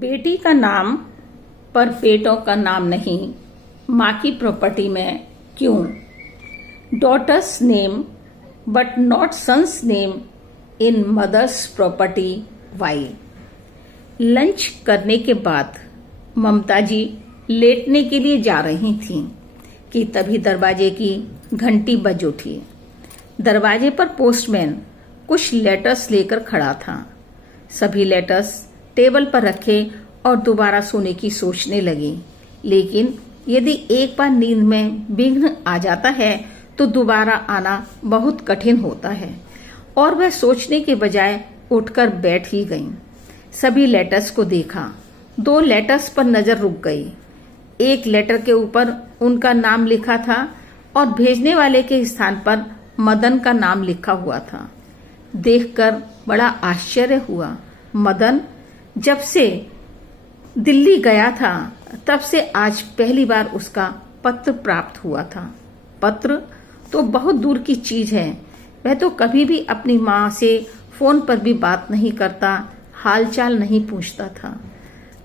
बेटी का नाम पर बेटों का नाम नहीं, माँ की प्रॉपर्टी में क्यों? Daughter's name but not son's name in mother's property why. Lunch करने के बाद ममता जी लेटने के लिए जा रही थीं कि तभी दरवाजे की घंटी बज उठी। दरवाजे पर पोस्टमैन कुछ लेटर्स लेकर खड़ा था। सभी लेटर्स टेबल पर रखे और दोबारा सोने की सोचने लगी। लेकिन यदि एक बार नींद में विघ्न आ जाता है तो दोबारा आना बहुत कठिन होता है और वह सोचने के बजाय उठकर बैठ ही गईं। सभी लेटर्स को देखा। 2 लेटर्स पर नजर रुक गई। एक लेटर के ऊपर उनका नाम लिखा था और भेजने वाले के स्थान पर मदन का नाम लिखा हुआ था। देखकर बड़ा आश्चर्य हुआ। मदन जब से दिल्ली गया था तब से आज पहली बार उसका पत्र प्राप्त हुआ था। पत्र तो बहुत दूर की चीज है। वह तो कभी भी अपनी माँ से फोन पर भी बात नहीं करता, हालचाल नहीं पूछता था।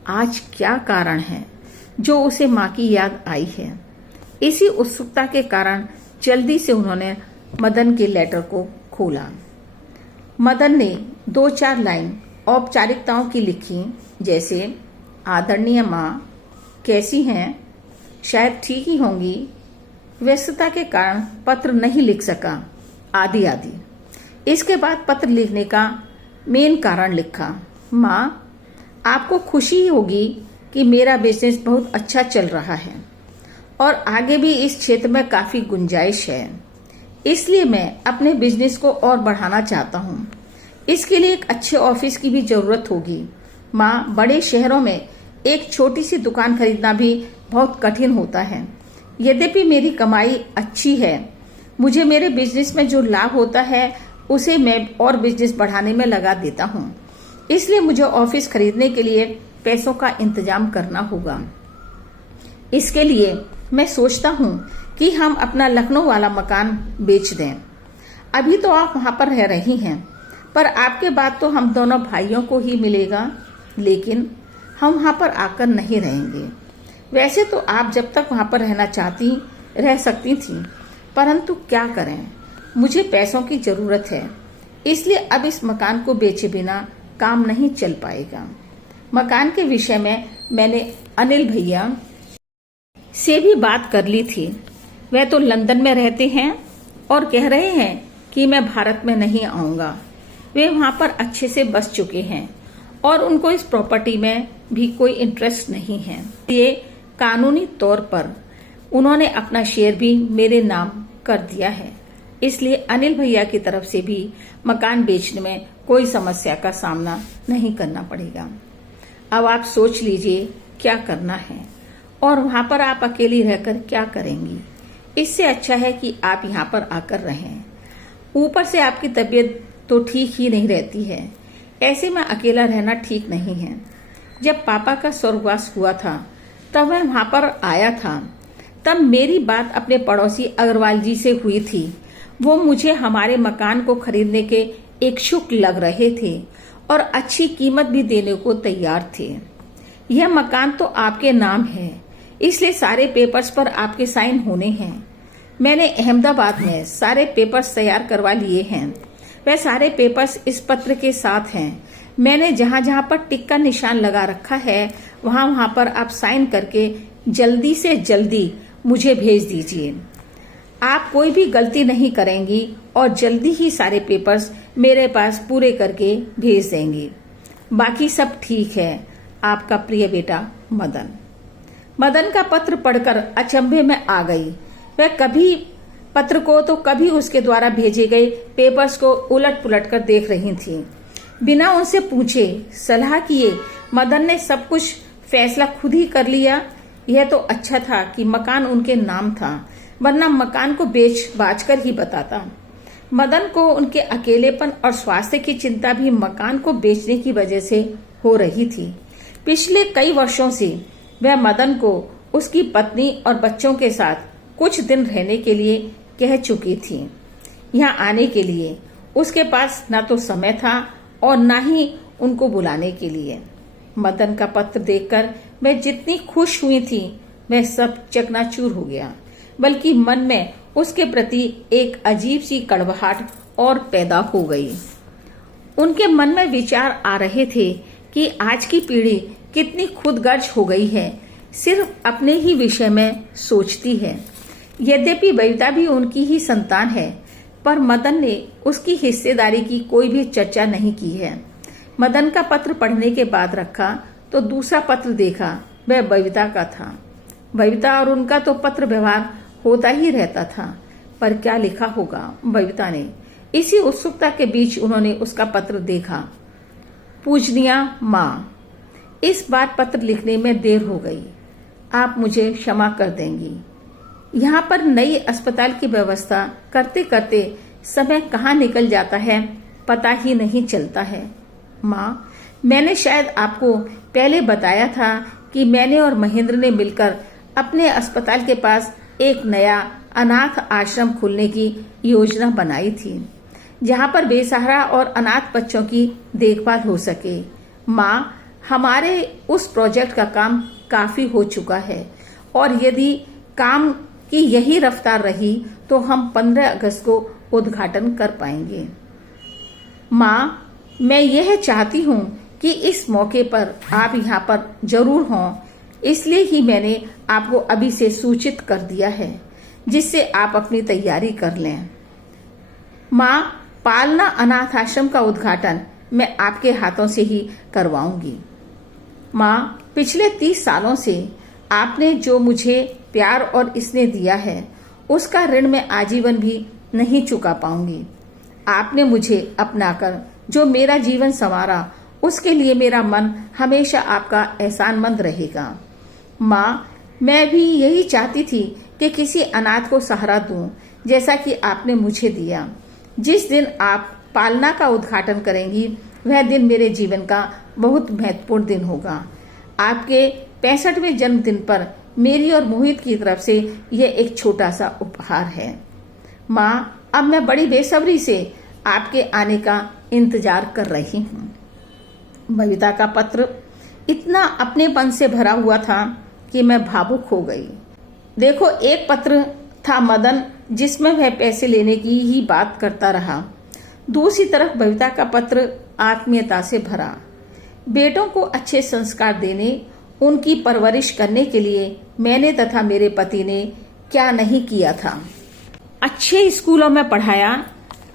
आज क्या कारण है जो उसे माँ की याद आई है? इसी उत्सुकता के कारण जल्दी से उन्होंने मदन के लेटर को खोला। मदन ने 2-4 लाइन औपचारिकताओं की लिखी, जैसे आदरणीय माँ, कैसी हैं? शायद ठीक ही होंगी। व्यस्तता के कारण पत्र नहीं लिख सका, आदि आदि। इसके बाद पत्र लिखने का मेन कारण लिखा। माँ, आपको खुशी होगी कि मेरा बिजनेस बहुत अच्छा चल रहा है और आगे भी इस क्षेत्र में काफी गुंजाइश है। इसलिए मैं अपने बिजनेस को और बढ़ाना चाहता हूँ। इसके लिए एक अच्छे ऑफिस की भी जरूरत होगी। माँ, बड़े शहरों में एक छोटी सी दुकान खरीदना भी बहुत कठिन होता है। यद्यपि मेरी कमाई अच्छी है, मुझे मेरे बिजनेस में जो लाभ होता है उसे मैं और बिजनेस बढ़ाने में लगा देता हूँ। इसलिए मुझे ऑफिस खरीदने के लिए पैसों का इंतजाम करना होगा। इसके लिए मैं सोचता हूँ कि हम अपना लखनऊ वाला मकान बेच दें। अभी तो आप वहाँ पर रह रही हैं, पर आपके बाद तो हम दोनों भाइयों को ही मिलेगा। लेकिन हम वहाँ पर आकर नहीं रहेंगे। वैसे तो आप जब तक वहाँ पर रहना चाहती रह सकती थी, परंतु क्या करें, मुझे पैसों की जरूरत है। इसलिए अब इस मकान को बेचे बिना काम नहीं चल पाएगा। मकान के विषय में मैंने अनिल भैया से भी बात कर ली थी। वह तो लंदन में रहते हैं और कह रहे हैं कि मैं भारत में नहीं आऊंगा। वे वहां पर अच्छे से बस चुके हैं और उनको इस प्रॉपर्टी में भी कोई इंटरेस्ट नहीं है। ये कानूनी तौर पर उन्होंने अपना शेयर भी मेरे नाम कर दिया है। इसलिए अनिल भैया की तरफ से भी मकान बेचने में कोई समस्या का सामना नहीं करना पड़ेगा। अब आप सोच लीजिए क्या करना है और वहां पर आप अकेली रहकर क्या करेंगी। इससे अच्छा है कि आप यहाँ पर आकर रहें। ऊपर से आपकी तबीयत तो ठीक ही नहीं रहती है। ऐसे में अकेला रहना ठीक नहीं है। जब पापा का स्वर्गवास हुआ था तब वह वहां पर आया था। तब मेरी बात अपने पड़ोसी अग्रवाल जी से हुई थी। वो मुझे हमारे मकान को खरीदने के इच्छुक लग रहे थे और अच्छी कीमत भी देने को तैयार थे। यह मकान तो आपके नाम है, इसलिए सारे पेपर्स पर आपके साइन होने हैं। मैंने अहमदाबाद में सारे पेपर्स तैयार करवा लिए हैं। वह सारे पेपर्स इस पत्र के साथ हैं। मैंने जहाँ जहाँ पर टिक का निशान लगा रखा है वहाँ पर आप साइन करके जल्दी से जल्दी मुझे भेज दीजिए। आप कोई भी गलती नहीं करेंगी और जल्दी ही सारे पेपर्स मेरे पास पूरे करके भेज देंगी। बाकी सब ठीक है। आपका प्रिय बेटा मदन। मदन का पत्र पढ़कर अचंभे में आ गई। वह कभी पत्र को तो कभी उसके द्वारा भेजे गए पेपर्स को उलट पुलट कर देख रही थी। बिना उनसे पूछे, सलाह किए मदन ने सब कुछ फैसला खुद ही कर लिया। यह तो अच्छा था कि मकान उनके नाम था, वरना मकान को बेच बाच कर ही बताता। मदन को उनके अकेलेपन और स्वास्थ्य की चिंता भी मकान को बेचने की वजह से हो रही थी। पिछले कई वर्षों से वह मदन को उसकी पत्नी और बच्चों के साथ कुछ दिन रहने के लिए कह चुकी थी। यहाँ आने के लिए उसके पास न तो समय था और न ही उनको बुलाने के लिए। मदन का पत्र देखकर मैं जितनी खुश हुई थी वह सब चकनाचूर हो गया, बल्कि मन में उसके प्रति एक अजीब सी कड़वाहट और पैदा हो गई। उनके मन में विचार आ रहे थे कि आज की पीढ़ी कितनी खुदगर्ज हो गई है, सिर्फ अपने ही विषय में सोचती है। यद्यपि बबीता भी उनकी ही संतान है, पर मदन ने उसकी हिस्सेदारी की कोई भी चर्चा नहीं की है। मदन का पत्र पढ़ने के बाद रखा तो दूसरा पत्र देखा, वह बबीता का था। बबीता और उनका तो पत्र व्यवहार होता ही रहता था, पर क्या लिखा होगा बबीता ने। इसी उत्सुकता के बीच उन्होंने उसका पत्र देखा। पूजनीय माँ, इस बार पत्र लिखने में देर हो गई, आप मुझे क्षमा कर देंगी। यहाँ पर नई अस्पताल की व्यवस्था करते करते समय कहाँ निकल जाता है पता ही नहीं चलता है। माँ, मैंने शायद आपको पहले बताया था कि मैंने और महेंद्र ने मिलकर अपने अस्पताल के पास एक नया अनाथ आश्रम खोलने की योजना बनाई थी, जहाँ पर बेसहारा और अनाथ बच्चों की देखभाल हो सके। माँ, हमारे उस प्रोजेक्ट का काम काफी हो चुका है और यदि काम की यही रफ्तार रही तो हम 15 अगस्त को उद्घाटन कर पाएंगे। माँ, मैं यह चाहती हूँ कि इस मौके पर आप यहाँ पर जरूर हों, इसलिए ही मैंने आपको अभी से सूचित कर दिया है, जिससे आप अपनी तैयारी कर लें। माँ, पालना अनाथ आश्रम का उद्घाटन मैं आपके हाथों से ही करवाऊंगी। माँ, पिछले 30 सालों से आपने जो मुझे प्यार और स्नेह दिया है, उसका ऋण मैं आजीवन भी नहीं चुका पाऊंगी। आपने मुझे अपनाकर जो मेरा जीवन संवारा, उसके लिए मेरा मन हमेशा आपका एहसानमंद रहेगा। माँ, मैं भी यही चाहती थी कि किसी अनाथ को सहारा दूं, जैसा कि आपने मुझे दिया। जिस दिन आप पालना का उद्घाटन करेंगी, वह दिन मेरे जीवन का बहुत महत्वपूर्ण दिन होगा। आपके 65वें जन्मदिन पर मेरी और मोहित की तरफ से यह एक छोटा सा उपहार है। माँ, अब मैं बड़ी बेसब्री से आपके आने का इंतजार कर रही हूँ। बबीता का पत्र इतना अपनेपन से भरा हुआ था कि मैं भावुक हो गई। देखो, एक पत्र था मदन, जिसमें वह पैसे लेने की ही बात करता रहा। दूसरी तरफ बबीता का पत्र आत्मीयता से भरा। बेटों को अच्छे संस्कार देने, उनकी परवरिश करने के लिए मैंने तथा मेरे पति ने क्या नहीं किया था। अच्छे स्कूलों में पढ़ाया,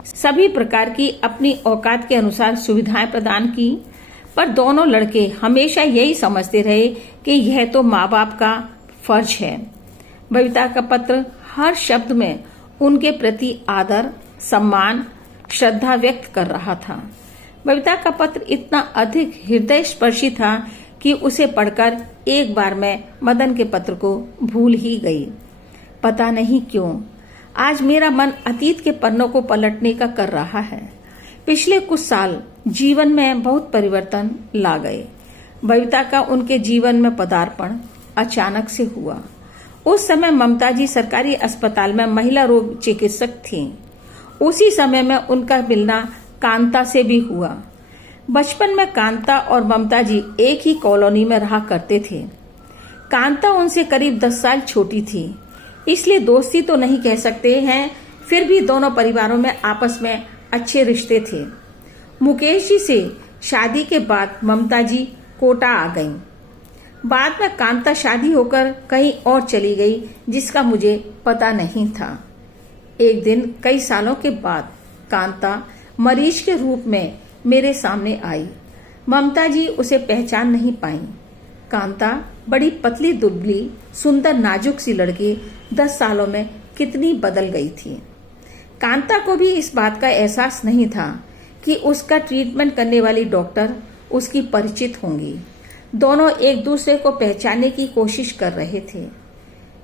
सभी प्रकार की अपनी औकात के अनुसार सुविधाएं प्रदान की, पर दोनों लड़के हमेशा यही समझते रहे कि यह तो माँ बाप का फर्ज है। बबीता का पत्र हर शब्द में उनके प्रति आदर, सम्मान, श्रद्धा व्यक्त कर रहा था। बबीता का पत्र इतना अधिक हृदय स्पर्शी था कि उसे पढ़कर एक बार मैं मदन के पत्र को भूल ही गई। पता नहीं क्यों आज मेरा मन अतीत के पन्नों को पलटने का कर रहा है। पिछले कुछ साल जीवन में बहुत परिवर्तन ला गए। बबीता का उनके जीवन में पदार्पण अचानक से हुआ। उस समय ममता जी सरकारी अस्पताल में महिला रोग चिकित्सक थीं। उसी समय में उनका मिलना कांता से भी हुआ। बचपन में कांता और ममता जी एक ही कॉलोनी में रहा करते थे। कांता उनसे करीब 10 साल छोटी थी, इसलिए दोस्ती तो नहीं कह सकते हैं, फिर भी दोनों परिवारों में आपस में अच्छे रिश्ते थे। मुकेश जी से शादी के बाद ममता जी कोटा आ गईं। बाद में कांता शादी होकर कहीं और चली गई, जिसका मुझे पता नहीं था। एक दिन कई सालों के बाद कांता मरीज के रूप में मेरे सामने आई। ममता जी उसे पहचान नहीं पाई। कांता बड़ी पतली दुबली, सुंदर नाजुक सी लड़की 10 सालों में कितनी बदल गई थी। कांता को भी इस बात का एहसास नहीं था कि उसका ट्रीटमेंट करने वाली डॉक्टर उसकी परिचित होंगी। दोनों एक दूसरे को पहचानने की कोशिश कर रहे थे।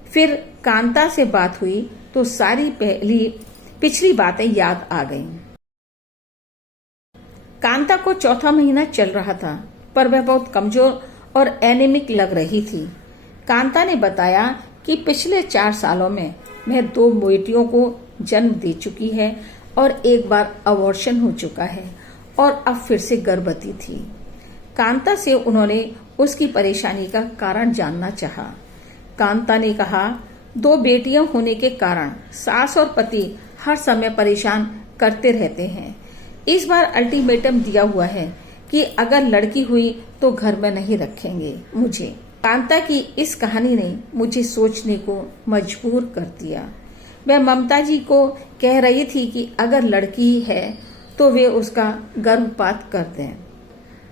फिर कांता से बात हुई तो सारी पिछली बातें याद आ गईं। कांता को 4था महीना चल रहा था, पर वह बहुत कमजोर और एनीमिक लग रही थी। कांता ने बताया कि पिछले 4 सालों में वह 2 बेटियों को जन्म दे चुकी है और एक बार अबॉर्शन हो चुका है और अब फिर से गर्भवती थी। कांता से उन्होंने उसकी परेशानी का कारण जानना चाहा। कांता ने कहा, 2 बेटियां होने के कारण सास और पति हर समय परेशान करते रहते हैं। इस बार अल्टीमेटम दिया हुआ है कि अगर लड़की हुई तो घर में नहीं रखेंगे मुझे। कांता की इस कहानी ने मुझे सोचने को मजबूर कर दिया। मैं ममता जी को कह रही थी कि अगर लड़की है तो वे उसका गर्भपात कर दें,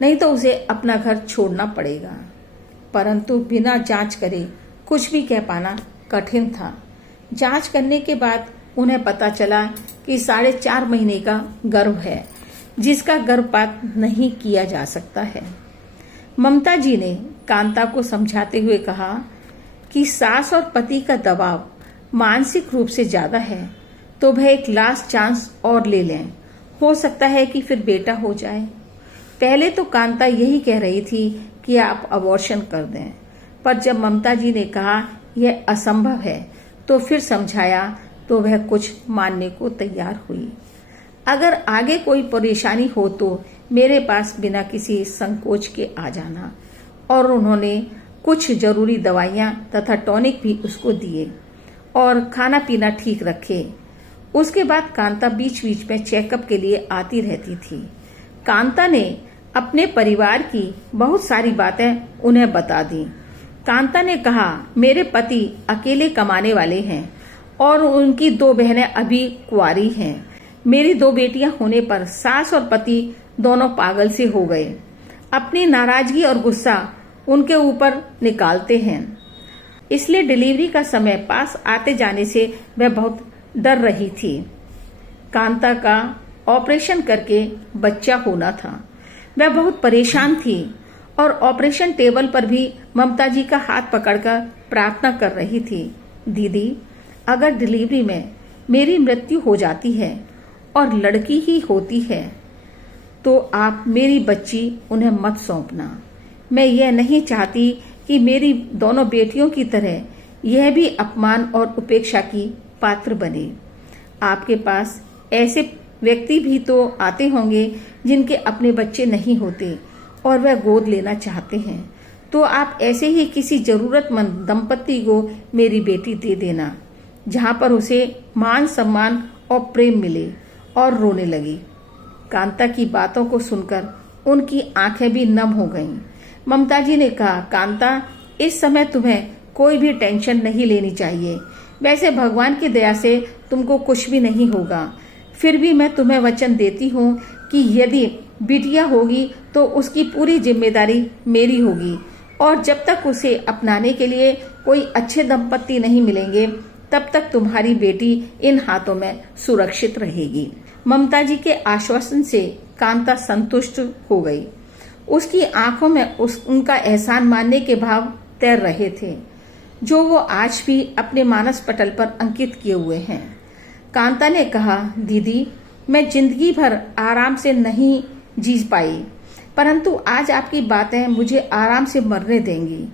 नहीं तो उसे अपना घर छोड़ना पड़ेगा। परंतु बिना जांच करे कुछ भी कह पाना कठिन था। जांच करने के बाद उन्हें पता चला कि 4.5 महीने का गर्भ है, जिसका गर्भपात नहीं किया जा सकता है। ममता जी ने कांता को समझाते हुए कहा कि सास और पति का दबाव मानसिक रूप से ज्यादा है, तो वह एक लास्ट चांस और ले लें, हो सकता है कि फिर बेटा हो जाए। पहले तो कांता यही कह रही थी कि आप अबॉर्शन कर दें, पर जब ममता जी ने कहा यह असंभव है तो फिर समझाया तो वह कुछ मानने को तैयार हुई। अगर आगे कोई परेशानी हो तो मेरे पास बिना किसी संकोच के आ जाना। और उन्होंने कुछ जरूरी दवाइयां तथा टॉनिक भी उसको दिए और खाना पीना ठीक रखे। उसके बाद कांता बीच बीच में चेकअप के लिए आती रहती थी। कांता ने अपने परिवार की बहुत सारी बातें उन्हें बता दी। कांता ने कहा, मेरे पति अकेले कमाने वाले हैं और उनकी 2 बहनें अभी कुंवारी हैं। मेरी 2 बेटियां होने पर सास और पति दोनों पागल से हो गए। अपनी नाराजगी और गुस्सा उनके ऊपर निकालते हैं, इसलिए डिलीवरी का समय पास आते जाने से वह बहुत डर रही थी। कांता का ऑपरेशन करके बच्चा होना था। वह बहुत परेशान थी और ऑपरेशन टेबल पर भी ममता जी का हाथ पकड़कर प्रार्थना कर रही थी, दीदी अगर डिलीवरी में मेरी मृत्यु हो जाती है और लड़की ही होती है तो आप मेरी बच्ची उन्हें मत सौंपना। मैं यह नहीं चाहती कि मेरी दोनों बेटियों की तरह यह भी अपमान और उपेक्षा की पात्र बने। आपके पास ऐसे व्यक्ति भी तो आते होंगे जिनके अपने बच्चे नहीं होते और वह गोद लेना चाहते हैं, तो आप ऐसे ही किसी जरूरतमंद दंपति को मेरी बेटी दे देना, जहां पर उसे मान सम्मान और प्रेम मिले। और रोने लगी। कांता की बातों को सुनकर उनकी आंखें भी नम हो गईं। ममता जी ने कहा, कांता इस समय तुम्हें कोई भी टेंशन नहीं लेनी चाहिए। वैसे भगवान की दया से तुमको कुछ भी नहीं होगा। फिर भी मैं तुम्हें वचन देती हूँ कि यदि बिटिया होगी तो उसकी पूरी जिम्मेदारी मेरी होगी, और जब तक उसे अपनाने के लिए कोई अच्छे दंपत्ति नहीं मिलेंगे तब तक तुम्हारी बेटी इन हाथों में सुरक्षित रहेगी। ममता जी के आश्वासन से कांता संतुष्ट हो गई। उसकी आंखों में उनका एहसान मानने के भाव तैर रहे थे, जो वो आज भी अपने मानस पटल पर अंकित किए हुए हैं। कांता ने कहा, दीदी मैं जिंदगी भर आराम से नहीं जी पाई, परंतु आज आपकी बातें मुझे आराम से मरने देंगी।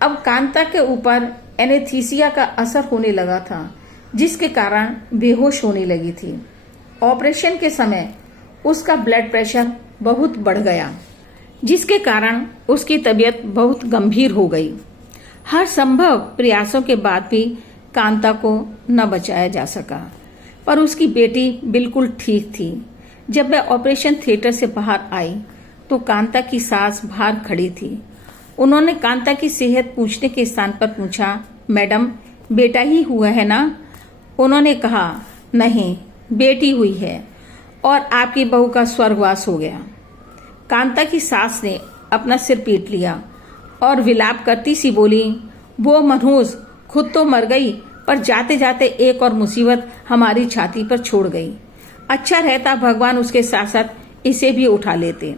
अब कांता के ऊपर एनेस्थीसिया का असर होने लगा था, जिसके कारण बेहोश होने लगी थी। ऑपरेशन के समय उसका ब्लड प्रेशर बहुत बढ़ गया, जिसके कारण उसकी तबीयत बहुत गंभीर हो गई। हर संभव प्रयासों के बाद भी कांता को न बचाया जा सका, पर उसकी बेटी बिल्कुल ठीक थी। जब वह ऑपरेशन थिएटर से बाहर आई तो कांता की सास बाहर खड़ी थी। उन्होंने कांता की सेहत पूछने के स्थान पर पूछा, मैडम बेटा ही हुआ है ना? उन्होंने कहा, नहीं बेटी हुई है और आपकी बहू का स्वर्गवास हो गया। कांता की सास ने अपना सिर पीट लिया और विलाप करती सी बोली, वो मनहूस खुद तो मर गई, पर जाते जाते एक और मुसीबत हमारी छाती पर छोड़ गई। अच्छा रहता भगवान उसके साथ साथ इसे भी उठा लेते।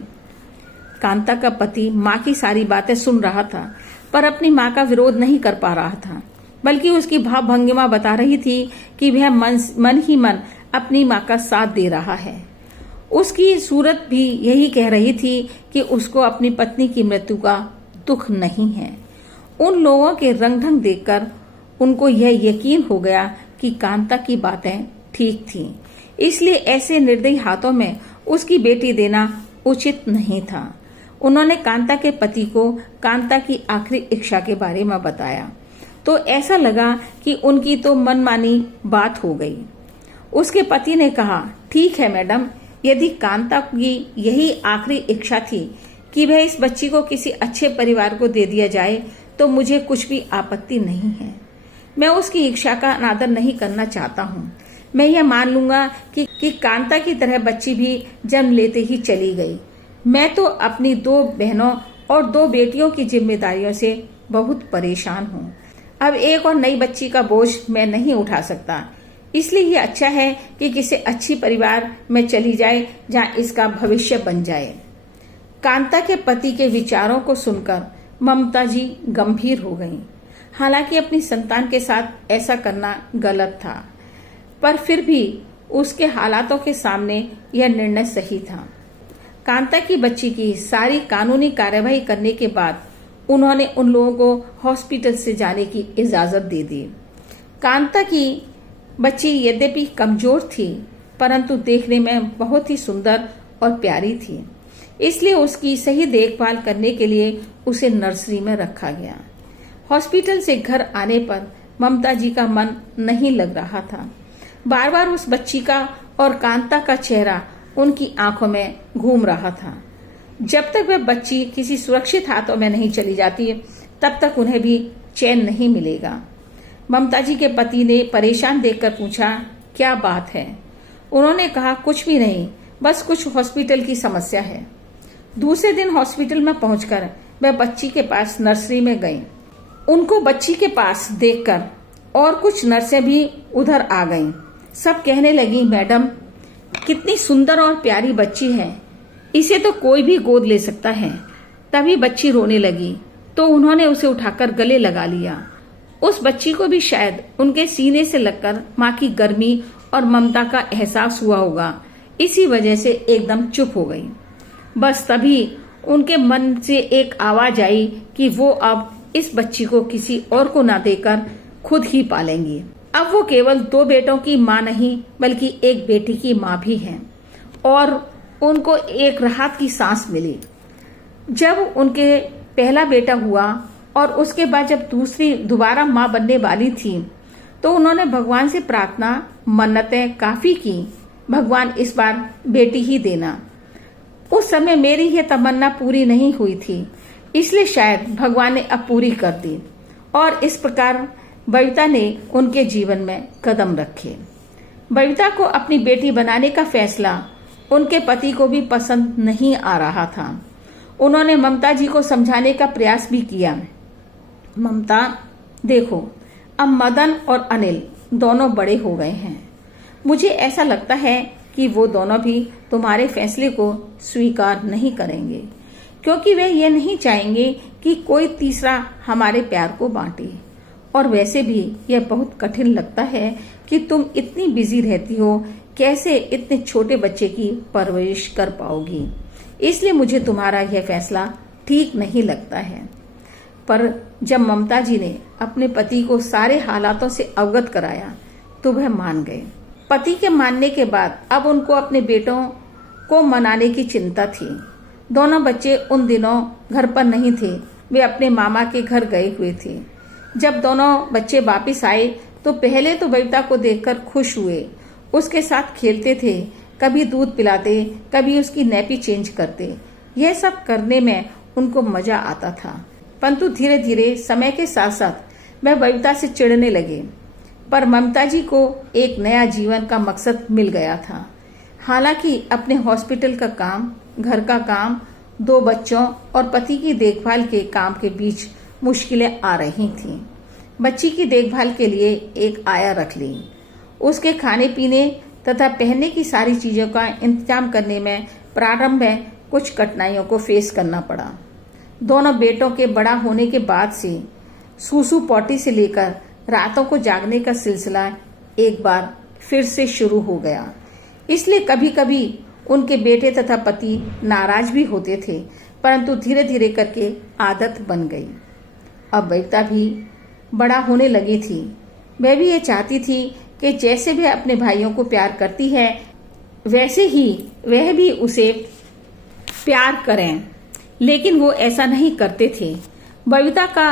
कांता का पति माँ की सारी बातें सुन रहा था, पर अपनी माँ का विरोध नहीं कर पा रहा था, बल्कि उसकी भाव भंगिमा बता रही थी कि वह मन ही मन अपनी माँ का साथ दे रहा है। उसकी सूरत भी यही कह रही थी कि उसको अपनी पत्नी की मृत्यु का दुख नहीं है। उन लोगों के रंग ढंग देखकर उनको यह यकीन हो गया कि कांता की बातें ठीक थीं, इसलिए ऐसे निर्दयी हाथों में उसकी बेटी देना उचित नहीं था। उन्होंने कांता के पति को कांता की आखिरी इच्छा के बारे में बताया तो ऐसा लगा कि उनकी तो मनमानी बात हो गई। उसके पति ने कहा, ठीक है मैडम, यदि कांता की यही आखिरी इच्छा थी कि वह इस बच्ची को किसी अच्छे परिवार को दे दिया जाए तो मुझे कुछ भी आपत्ति नहीं है। मैं उसकी इच्छा का अनादर नहीं करना चाहता हूँ। मैं यह मान लूंगा कि कांता की तरह बच्ची भी जन्म लेते ही चली गई। मैं तो अपनी 2 बहनों और 2 बेटियों की जिम्मेदारियों से बहुत परेशान हूँ। अब एक और नई बच्ची का बोझ मैं नहीं उठा सकता, इसलिए ये अच्छा है कि किसी अच्छी परिवार में चली जाए जहाँ इसका भविष्य बन जाए। कांता के पति के विचारों को सुनकर ममता जी गंभीर हो गईं। हालांकि अपनी संतान के साथ ऐसा करना गलत था, पर फिर भी उसके हालातों के सामने यह निर्णय सही था। कांता की बच्ची की सारी कानूनी कार्यवाही करने के बाद उन्होंने उन लोगों को हॉस्पिटल से जाने की इजाजत दे दी। कांता की बच्ची यद्यपि कमजोर थी, परंतु देखने में बहुत ही सुंदर और प्यारी थी, इसलिए उसकी सही देखभाल करने के लिए उसे नर्सरी में रखा गया। हॉस्पिटल से घर आने पर ममता जी का मन नहीं लग रहा था। बार बार उस बच्ची का और कांता का चेहरा उनकी आंखों में घूम रहा था। जब तक वह बच्ची किसी सुरक्षित हाथों में नहीं चली जाती तब तक उन्हें भी चैन नहीं मिलेगा। ममता जी के पति ने परेशान देखकर पूछा, क्या बात है? उन्होंने कहा, कुछ भी नहीं, बस कुछ हॉस्पिटल की समस्या है। दूसरे दिन हॉस्पिटल में पहुंचकर वह बच्ची के पास नर्सरी में गई। उनको बच्ची के पास देखकर और कुछ नर्सें भी उधर आ गईं। सब कहने लगी, मैडम कितनी सुंदर और प्यारी बच्ची है, इसे तो कोई भी गोद ले सकता है। तभी बच्ची रोने लगी तो उन्होंने उसे उठाकर गले लगा लिया। उस बच्ची को भी शायद उनके सीने से लगकर माँ की गर्मी और ममता का एहसास हुआ होगा, इसी वजह से एकदम चुप हो गई। बस तभी उनके मन से एक आवाज आई कि वो अब इस बच्ची को किसी और को ना देकर खुद ही पालेंगी। अब वो केवल 2 बेटों की माँ नहीं बल्कि एक बेटी की माँ भी है और उनको एक राहत की सांस मिली। जब उनके पहला बेटा हुआ और उसके बाद जब दूसरी दोबारा माँ बनने वाली थी तो उन्होंने भगवान से प्रार्थना मन्नतें काफी की, भगवान इस बार बेटी ही देना। उस समय मेरी यह तमन्ना पूरी नहीं हुई थी, इसलिए शायद भगवान ने अब पूरी कर दी और इस प्रकार बबीता ने उनके जीवन में कदम रखे। बबीता को अपनी बेटी बनाने का फैसला उनके पति को भी पसंद नहीं आ रहा था। उन्होंने ममता जी को समझाने का प्रयास भी किया। ममता, देखो, अब मदन और अनिल दोनों बड़े हो गए हैं। मुझे ऐसा लगता है कि वो दोनों भी तुम्हारे फैसले को स्वीकार नहीं करेंगे, क्योंकि वे ये नहीं चाहेंगे कि कोई तीसरा हमारे प्यार को बांटे। और वैसे भी यह बहुत कठिन लगता है कि तुम इतनी बिजी रहती हो, कैसे इतने छोटे बच्चे की परवरिश कर पाओगी। इसलिए मुझे तुम्हारा यह फैसला ठीक नहीं लगता है। पर जब ममता जी ने अपने पति को सारे हालातों से अवगत कराया तो वह मान गए। पति के मानने के बाद अब उनको अपने बेटों को मनाने की चिंता थी। दोनों बच्चे उन दिनों घर पर नहीं थे, वे अपने मामा के घर गए हुए थे। जब दोनों बच्चे वापिस आए तो पहले तो बबीता को देखकर खुश हुए, उसके साथ खेलते थे, कभी दूध पिलाते, कभी उसकी नैपी चेंज करते। यह सब करने में उनको मजा आता था। परंतु धीरे धीरे समय के साथ साथ वह बबीता से चिढ़ने लगे। पर ममता जी को एक नया जीवन का मकसद मिल गया था। हालांकि अपने हॉस्पिटल का काम, घर का काम, 2 बच्चों और पति की देखभाल के काम के बीच मुश्किलें आ रही थीं। बच्ची की देखभाल के लिए एक आया रख ली। उसके खाने पीने तथा पहनने की सारी चीजों का इंतजाम करने में प्रारंभ में कुछ कठिनाइयों को फेस करना पड़ा। दोनों बेटों के बड़ा होने के बाद से सूसू पॉटी से लेकर रातों को जागने का सिलसिला एक बार फिर से शुरू हो गया। इसलिए कभी कभी उनके बेटे तथा पति नाराज भी होते थे, परंतु धीरे धीरे करके आदत बन गई। अब बबीता भी बड़ा होने लगी थी। वह भी ये चाहती थी कि जैसे वह अपने भाइयों को प्यार करती है वैसे ही वह भी उसे प्यार करें। लेकिन वो ऐसा नहीं करते थे। बबीता का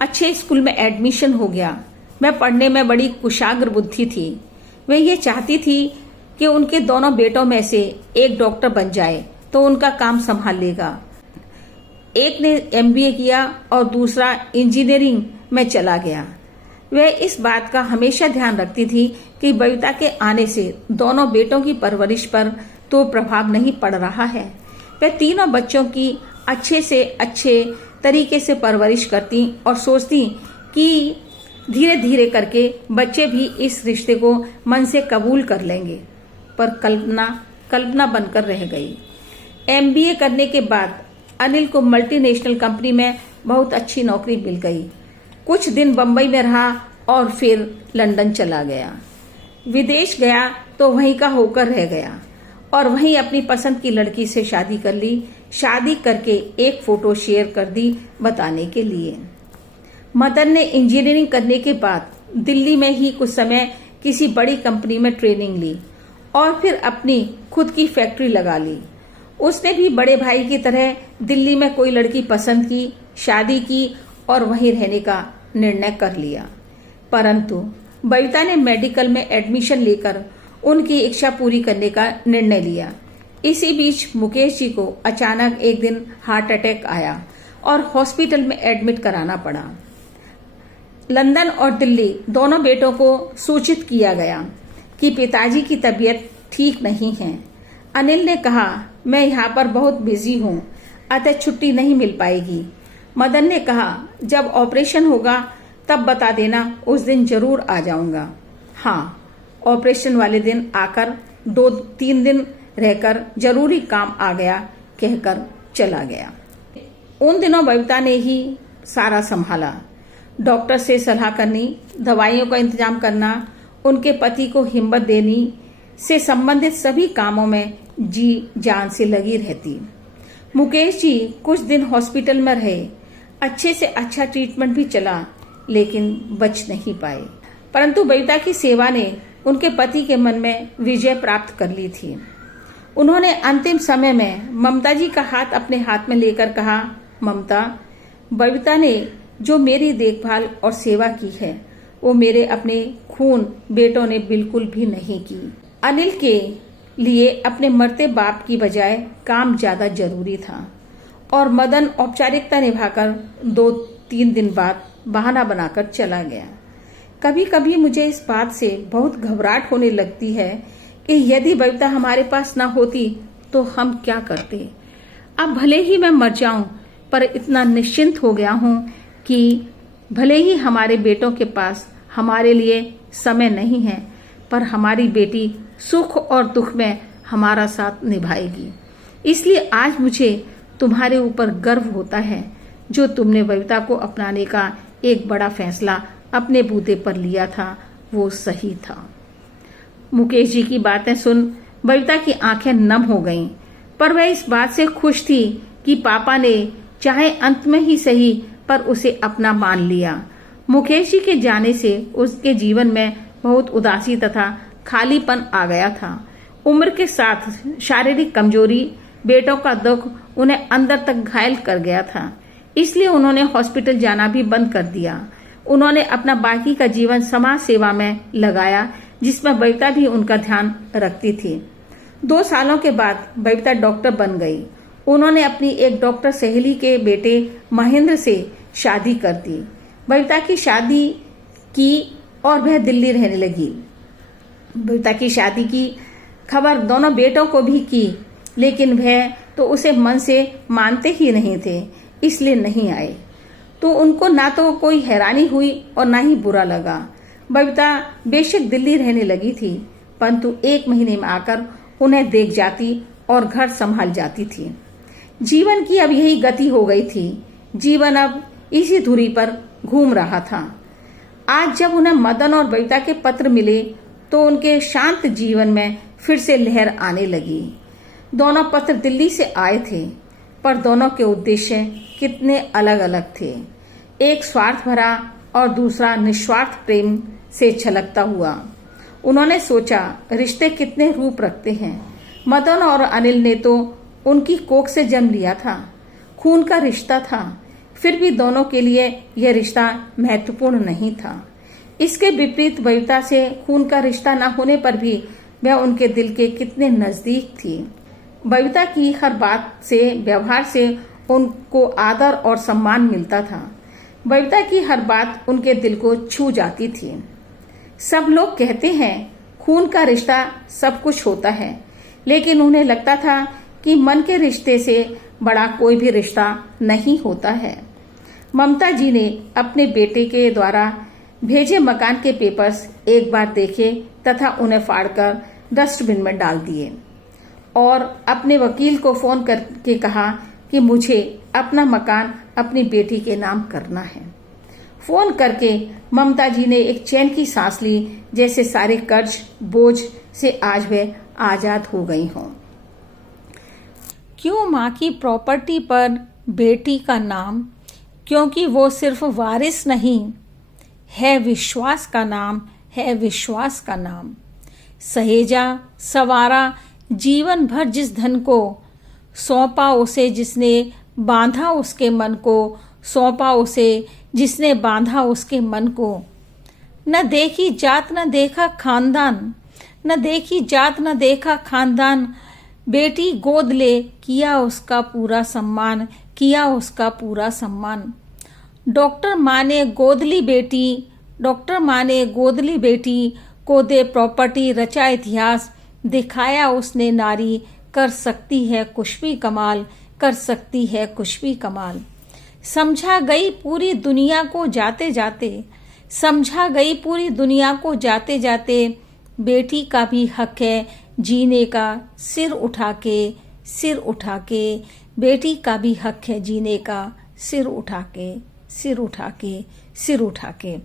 अच्छे स्कूल में एडमिशन हो गया। वह पढ़ने में बड़ी कुशाग्र बुद्धि थी। वह ये चाहती थी कि उनके दोनों बेटों में से एक डॉक्टर बन जाए तो उनका काम संभाल लेगा। एक ने MBA किया और दूसरा इंजीनियरिंग में चला गया। वह इस बात का हमेशा ध्यान रखती थी कि बबीता के आने से दोनों बेटों की परवरिश पर तो प्रभाव नहीं पड़ रहा है। वह तीनों बच्चों की अच्छे से अच्छे तरीके से परवरिश करती और सोचती कि धीरे धीरे करके बच्चे भी इस रिश्ते को मन से कबूल कर लेंगे। पर कल्पना बनकर रह गई। MBA करने के बाद अनिल को मल्टीनेशनल कंपनी में बहुत अच्छी नौकरी मिल गई। कुछ दिन बंबई में रहा और फिर लंदन चला गया। विदेश गया तो वहीं का होकर रह गया और वहीं अपनी पसंद की लड़की से शादी कर ली। शादी करके एक फोटो शेयर कर दी बताने के लिए। मदन ने इंजीनियरिंग करने के बाद दिल्ली में ही कुछ समय किसी बड़ी कंपनी में ट्रेनिंग ली और फिर अपनी खुद की फैक्ट्री लगा ली। उसने भी बड़े भाई की तरह दिल्ली में कोई लड़की पसंद की, शादी की और वहीं रहने का निर्णय कर लिया। परंतु बबीता ने मेडिकल में एडमिशन लेकर उनकी इच्छा पूरी करने का निर्णय लिया। इसी बीच मुकेश जी को अचानक एक दिन हार्ट अटैक आया और हॉस्पिटल में एडमिट कराना पड़ा। लंदन और दिल्ली दोनों बेटों को सूचित किया गया कि पिताजी की तबीयत ठीक नहीं है। अनिल ने कहा, मैं यहाँ पर बहुत बिजी हूँ, अतः छुट्टी नहीं मिल पाएगी। मदन ने कहा, जब ऑपरेशन होगा तब बता देना, उस दिन जरूर आ जाऊंगा। हाँ, ऑपरेशन वाले दिन आकर 2-3 दिन रहकर जरूरी काम आ गया कहकर चला गया। उन दिनों बबीता ने ही सारा संभाला। डॉक्टर से सलाह करनी, दवाइयों का इंतजाम करना, उनके पति को हिम्मत देनी से संबंधित सभी कामों में जी जान से लगी रहती। मुकेश जी कुछ दिन हॉस्पिटल में रहे। अच्छे से अच्छा ट्रीटमेंट भी चला, लेकिन बच नहीं पाए। परंतु बबीता की सेवा ने उनके पति के मन में विजय प्राप्त कर ली थी। उन्होंने अंतिम समय में ममता जी का हाथ अपने हाथ में लेकर कहा, ममता, बबीता ने जो मेरी देखभाल और सेवा की है वो मेरे अपने खून बेटों ने बिल्कुल भी नहीं की। अनिल के लिए अपने मरते बाप की बजाय काम ज्यादा जरूरी था और मदन औपचारिकता निभाकर 2-3 दिन बाद बहाना बनाकर चला गया। कभी कभी मुझे इस बात से बहुत घबराहट होने लगती है कि यदि बबीता हमारे पास ना होती तो हम क्या करते। अब भले ही मैं मर जाऊं, पर इतना निश्चिंत हो गया हूं कि भले ही हमारे बेटों के पास हमारे लिए समय नहीं है, पर हमारी बेटी सुख और दुख में हमारा साथ निभाएगी। इसलिए आज मुझे तुम्हारे ऊपर गर्व होता है जो तुमने बबीता को अपनाने का एक बड़ा फैसला अपने बूते पर लिया था, वो सही था। मुकेश जी की बातें सुन बबीता की आंखें नम हो गईं, पर वह इस बात से खुश थी कि पापा ने चाहे अंत में ही सही पर उसे अपना मान लिया। मुकेश जी के जाने से उसके जीवन में बहुत उदासी तथा खालीपन आ गया था। उम्र के साथ शारीरिक कमजोरी, बेटों का दुख उन्हें अंदर तक घायल कर गया था। इसलिए उन्होंने हॉस्पिटल जाना भी बंद कर दिया। उन्होंने अपना बाकी का जीवन समाज सेवा में लगाया, जिसमें बबीता भी उनका ध्यान रखती थी। 2 सालों के बाद बबीता डॉक्टर बन गई। उन्होंने अपनी एक डॉक्टर सहेली के बेटे महेंद्र से शादी कर दी। बबीता की शादी की और वह दिल्ली रहने लगी। बबीता की शादी की खबर दोनों बेटों को भी की, लेकिन वह तो उसे मन से मानते ही नहीं थे, इसलिए नहीं आए। तो उनको ना तो कोई हैरानी हुई और ना ही बुरा लगा। बबीता बेशक दिल्ली रहने लगी थी, परंतु 1 महीने में आकर उन्हें देख जाती और घर संभाल जाती थी। जीवन की अब यही गति हो गई थी। जीवन अब इसी धुरी पर घूम रहा था। आज जब उन्हें मदन और बबीता के पत्र मिले तो उनके शांत जीवन में फिर से लहर आने लगी। दोनों पत्र दिल्ली से आए थे, पर दोनों के उद्देश्य कितने अलग अलग थे। एक स्वार्थ भरा और दूसरा निस्वार्थ प्रेम से छलकता हुआ। उन्होंने सोचा, रिश्ते कितने रूप रखते हैं। मदन और अनिल ने तो उनकी कोख से जन्म लिया था। खून का रिश्ता था, फिर भी दोनों के लिए यह रिश्ता महत्वपूर्ण नहीं था। इसके विपरीत बबीता से खून का रिश्ता न होने पर भी वह उनके दिल के कितने नजदीक थी। बबीता की हर बात से, व्यवहार से उनको आदर और सम्मान मिलता था। बबीता की हर बात उनके दिल को छू जाती थी। सब लोग कहते हैं खून का रिश्ता सब कुछ होता है, लेकिन उन्हें लगता था कि मन के रिश्ते से बड़ा कोई भी रिश्ता नहीं होता है। ममता जी ने अपने बेटे के द्वारा भेजे मकान के पेपर्स एक बार देखे तथा उन्हें फाड़कर डस्टबिन में डाल दिए और अपने वकील को फोन करके कहा कि मुझे अपना मकान अपनी बेटी के नाम करना है। फोन करके ममता जी ने एक चैन की सांस ली, जैसे सारे कर्ज बोझ से आज वे आजाद हो गई हों। क्यों माँ की प्रॉपर्टी पर बेटी का नाम? क्योंकि वो सिर्फ वारिस नहीं है, विश्वास का नाम है, विश्वास का नाम। सहेजा सवारा जीवन भर जिस धन को, सौंपा उसे जिसने बांधा उसके मन को, सौंपा उसे जिसने बांधा उसके मन को। न देखी जात न देखा खानदान, न देखी जात न देखा खानदान, बेटी गोद ले किया उसका पूरा सम्मान, किया उसका पूरा सम्मान। डॉक्टर माने गोदली बेटी, डॉक्टर माने गोदली बेटी को दे प्रॉपर्टी, रचा इतिहास, दिखाया उसने नारी, कर सकती है कुछ भी कमाल, कर सकती है कुछ भी कमाल। समझा गई पूरी दुनिया को जाते जाते, समझा गई पूरी दुनिया को जाते जाते, बेटी का भी हक है जीने का, सिर उठा के, सिर उठा के, बेटी का भी हक है जीने का, सिर उठा के, सिर उठा के, सिर उठा के।